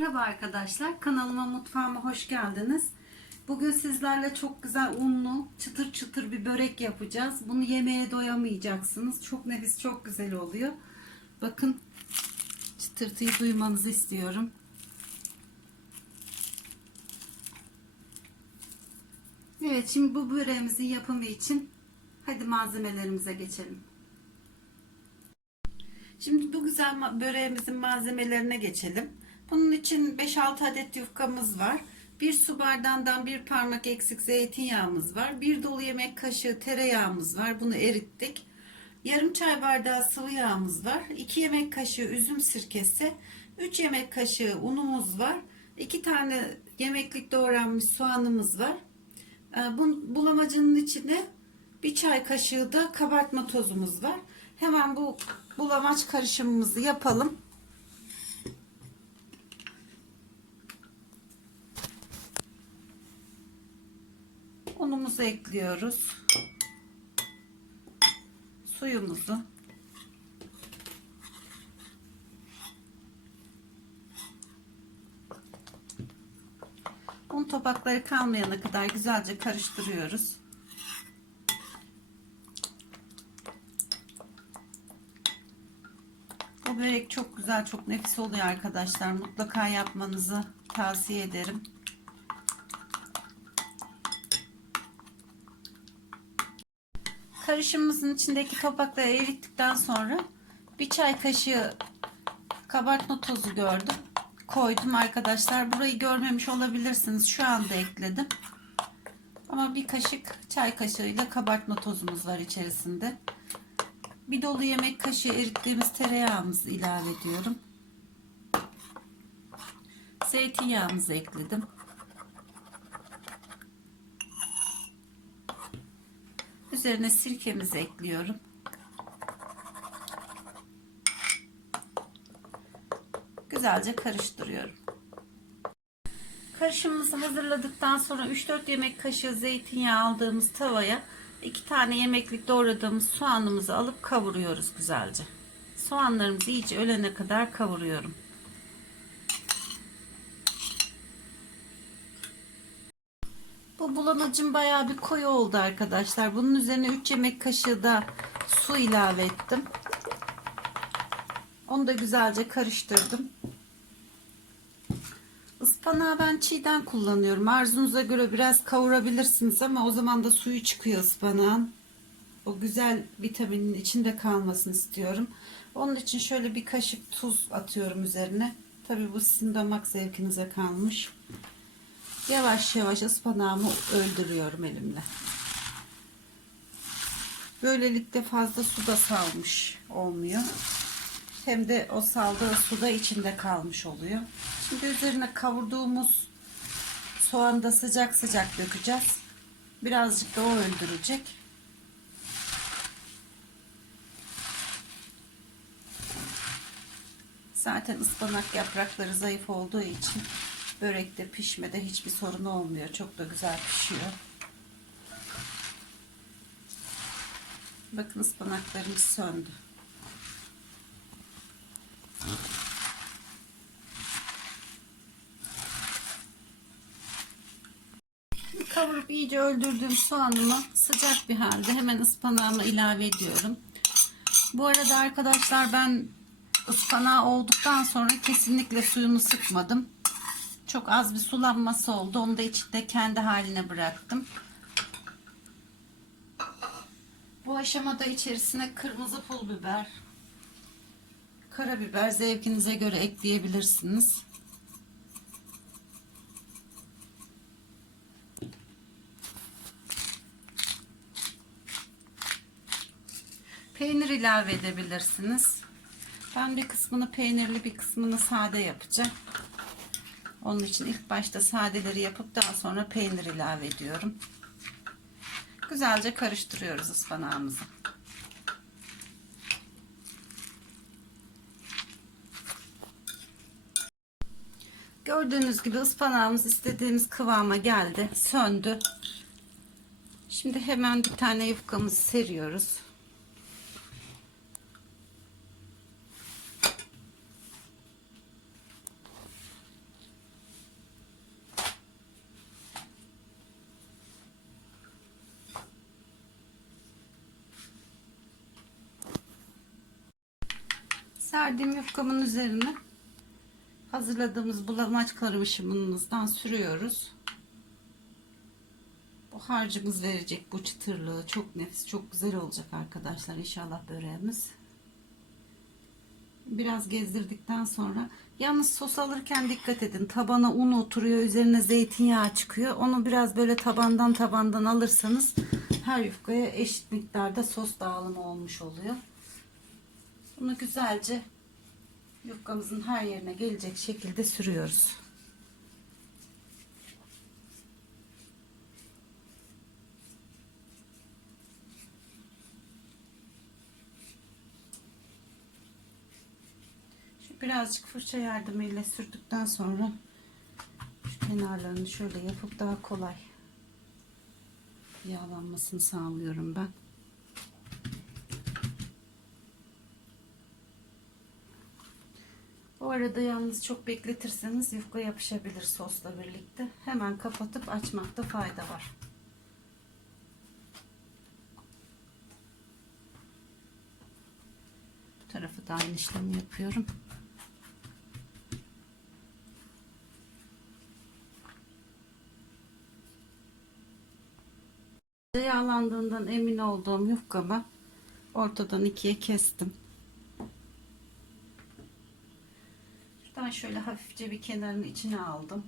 Merhaba arkadaşlar. Kanalıma mutfağıma hoş geldiniz. Bugün sizlerle çok güzel unlu, çıtır çıtır bir börek yapacağız. Bunu yemeye doyamayacaksınız. Çok nefis, çok güzel oluyor. Bakın çıtırtıyı duymanızı istiyorum. Evet, şimdi bu böreğimizin yapımı için hadi malzemelerimize geçelim. Şimdi bu güzel böreğimizin malzemelerine geçelim. Bunun için 5-6 adet yufkamız var. Bir su bardağından bir parmak eksik zeytinyağımız var. Bir dolu yemek kaşığı tereyağımız var. Bunu erittik. Yarım çay bardağı sıvı yağımız var. 2 yemek kaşığı üzüm sirkesi. 3 yemek kaşığı unumuz var. 2 tane yemeklik doğranmış soğanımız var. Ee, Bu bulamacının içine bir çay kaşığı da kabartma tozumuz var. Hemen bu bulamaç karışımımızı yapalım. Unumuzu ekliyoruz. Suyumuzu. Un topakları kalmayana kadar güzelce karıştırıyoruz. Bu börek çok güzel, çok nefis oluyor arkadaşlar. Mutlaka yapmanızı tavsiye ederim. Karışımımızın içindeki topakları erittikten sonra bir çay kaşığı kabartma tozu gördüm. Koydum arkadaşlar. Burayı görmemiş olabilirsiniz. Şu anda ekledim. Ama bir kaşık çay kaşığıyla kabartma tozumuz var içerisinde. Bir dolu yemek kaşığı erittiğimiz tereyağımızı ilave ediyorum. Zeytinyağımızı ekledim. Üzerine sirkemizi ekliyorum. Güzelce karıştırıyorum. Karışımımızı hazırladıktan sonra 3-4 yemek kaşığı zeytinyağı aldığımız tavaya 2 tane yemeklik doğradığımız soğanımızı alıp kavuruyoruz güzelce. Soğanlarımızı iyice ölene kadar kavuruyorum. Bulamacım bayağı bir koyu oldu arkadaşlar. Bunun üzerine 3 yemek kaşığı da su ilave ettim. Onu da güzelce karıştırdım. Ispanağı ben çiğden kullanıyorum. Arzunuza göre biraz kavurabilirsiniz ama o zaman da suyu çıkıyor ıspanağın. O güzel vitaminin içinde kalmasını istiyorum. Onun için şöyle bir kaşık tuz atıyorum üzerine. Tabi bu sizin damak zevkinize kalmış. Yavaş yavaş ıspanağımı öldürüyorum elimle. Böylelikle fazla su da salmış olmuyor. Hem de o saldığı su da içinde kalmış oluyor. Şimdi üzerine kavurduğumuz soğanı da sıcak sıcak dökeceğiz. Birazcık da o öldürecek. Zaten ıspanak yaprakları zayıf olduğu için börekte pişmede hiçbir sorun olmuyor. Çok da güzel pişiyor. Bakın ıspanaklarımız söndü. Kavurup iyice öldürdüğüm soğanımı sıcak bir halde hemen ıspanağıma ilave ediyorum. Bu arada arkadaşlar ben ıspanağı olduktan sonra kesinlikle suyunu sıkmadım. Çok az bir sulanması oldu. Onu da içinde kendi haline bıraktım. Bu aşamada içerisine kırmızı pul biber, karabiber zevkinize göre ekleyebilirsiniz. Peynir ilave edebilirsiniz. Ben bir kısmını peynirli bir kısmını sade yapacağım. Onun için ilk başta sadeleri yapıp daha sonra peynir ilave ediyorum. Güzelce karıştırıyoruz ıspanağımızı. Gördüğünüz gibi ıspanağımız istediğimiz kıvama geldi. Söndü. Şimdi hemen bir tane yufkamızı seriyoruz. Serdiğim yufkamın üzerine hazırladığımız bulamaç karışımımızdan sürüyoruz. Bu harcımız verecek bu çıtırlığı. Çok nefis, çok güzel olacak arkadaşlar inşallah böreğimiz. Biraz gezdirdikten sonra yalnız sos alırken dikkat edin. Tabana un oturuyor, üzerine zeytinyağı çıkıyor. Onu biraz böyle tabandan tabandan alırsanız her yufkaya eşit miktarda sos dağılımı olmuş oluyor. Bunu güzelce yufkamızın her yerine gelecek şekilde sürüyoruz. Birazcık fırça yardımıyla sürdükten sonra şu kenarlarını şöyle yapıp daha kolay yağlanmasını sağlıyorum ben. Bu arada yalnız çok bekletirseniz yufka yapışabilir sosla birlikte. Hemen kapatıp açmakta fayda var. Bu tarafı da aynı işlemi yapıyorum. Yağlandığından emin olduğum yufkamı ortadan ikiye kestim. Şuradan şöyle hafifçe bir kenarını içine aldım.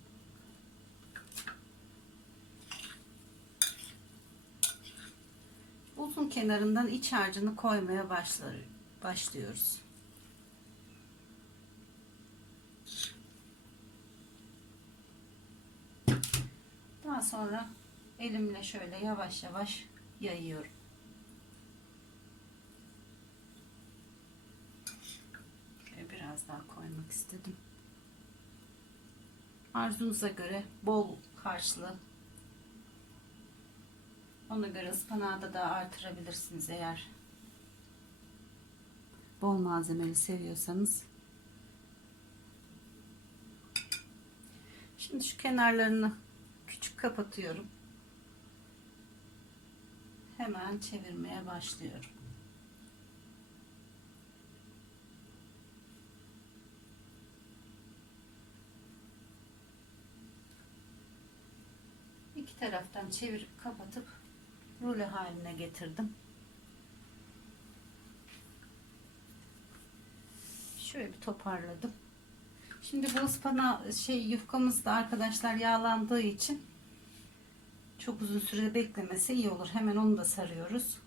Uzun kenarından iç harcını koymaya başlar, başlıyoruz. Daha sonra elimle şöyle yavaş yavaş yayıyorum. Biraz daha koymak istedim. Arzunuza göre bol harçlı. Ona göre ıspanağı da daha artırabilirsiniz eğer bol malzemeli seviyorsanız. Şimdi şu kenarlarını küçük kapatıyorum. Hemen çevirmeye başlıyorum. Taraftan çevirip kapatıp rulo haline getirdim. Şöyle bir toparladım. Şimdi bu ıspana şey yufkamız da arkadaşlar yağlandığı için çok uzun süre beklemesi iyi olur. Hemen onu da sarıyoruz.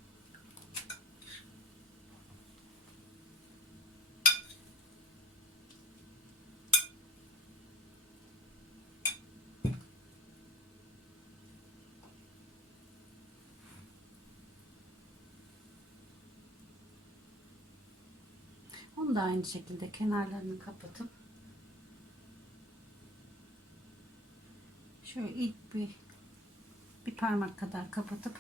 Onu da aynı şekilde kenarlarını kapatıp şöyle ilk bir bir parmak kadar kapatıp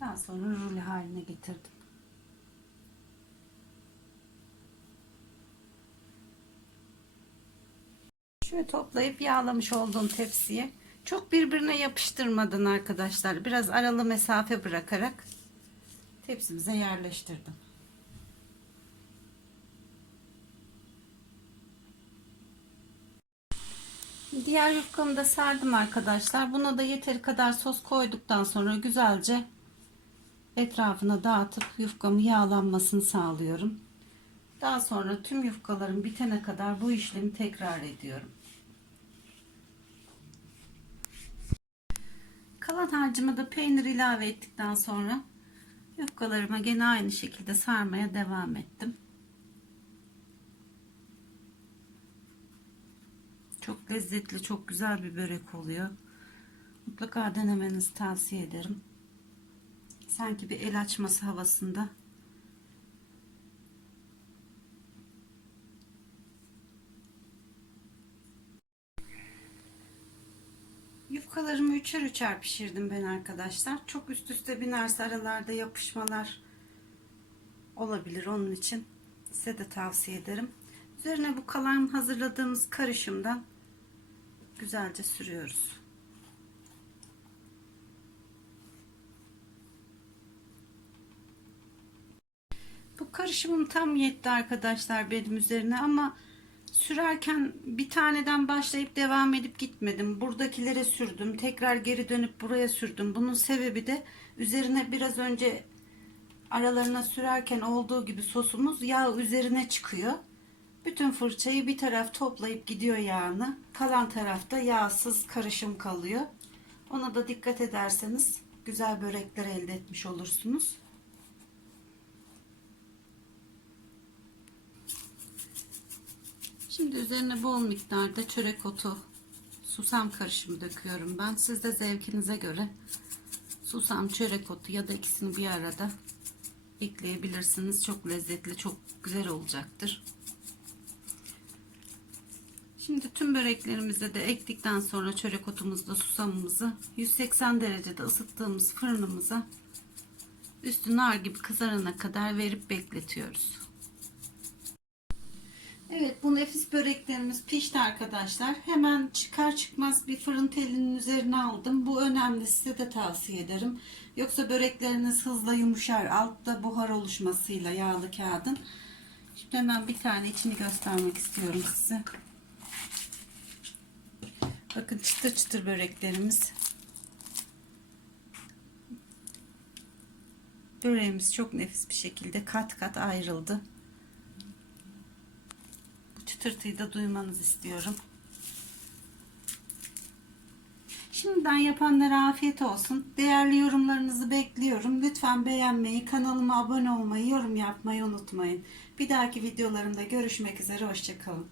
daha sonra rulo haline getirdim. Şöyle toplayıp yağlamış olduğum tepsiye çok birbirine yapıştırmadan arkadaşlar biraz aralı mesafe bırakarak tepsimize yerleştirdim. Diğer yufkamı da sardım arkadaşlar. Buna da yeteri kadar sos koyduktan sonra güzelce etrafına dağıtıp yufkamı yağlanmasını sağlıyorum. Daha sonra tüm yufkalarım bitene kadar bu işlemi tekrar ediyorum. Kalan harcımı da peynir ilave ettikten sonra yufkalarıma gene aynı şekilde sarmaya devam ettim. Çok lezzetli, çok güzel bir börek oluyor. Mutlaka denemenizi tavsiye ederim. Sanki bir el açması havasında. Yufkalarımı üçer üçer pişirdim ben arkadaşlar. Çok üst üste binerse aralarda yapışmalar olabilir onun için. Size de tavsiye ederim. Üzerine bu kalan hazırladığımız karışımdan güzelce sürüyoruz. Yok karışımım tam yetti arkadaşlar benim üzerine ama sürerken bir taneden başlayıp devam edip gitmedim. Buradakilere sürdüm. Tekrar geri dönüp buraya sürdüm. Bunun sebebi de üzerine biraz önce aralarına sürerken olduğu gibi sosumuz yağ üzerine çıkıyor. Bütün fırçayı bir taraf toplayıp gidiyor yağını. Kalan tarafta yağsız karışım kalıyor. Ona da dikkat ederseniz güzel börekler elde etmiş olursunuz. Şimdi üzerine bol miktarda çörek otu, susam karışımı döküyorum ben. Siz de zevkinize göre susam, çörek otu ya da ikisini bir arada ekleyebilirsiniz. Çok lezzetli, çok güzel olacaktır. Şimdi tüm böreklerimize de ektikten sonra çörek otumuzda susamımızı 180 derecede ısıttığımız fırınımıza üstü nar gibi kızarana kadar verip bekletiyoruz. Evet bu nefis böreklerimiz pişti arkadaşlar. Hemen çıkar çıkmaz bir fırın telinin üzerine aldım. Bu önemli size de tavsiye ederim. Yoksa börekleriniz hızla yumuşar. Altta buhar oluşmasıyla yağlı kağıdın. Şimdi hemen bir tane içini göstermek istiyorum size. Bakın çıtır çıtır böreklerimiz. Böreğimiz çok nefis bir şekilde kat kat ayrıldı. Çıtırtıyı da duymanızı istiyorum. Şimdiden yapanlara afiyet olsun. Değerli yorumlarınızı bekliyorum. Lütfen beğenmeyi, kanalıma abone olmayı, yorum yapmayı unutmayın. Bir dahaki videolarımda görüşmek üzere. Hoşçakalın.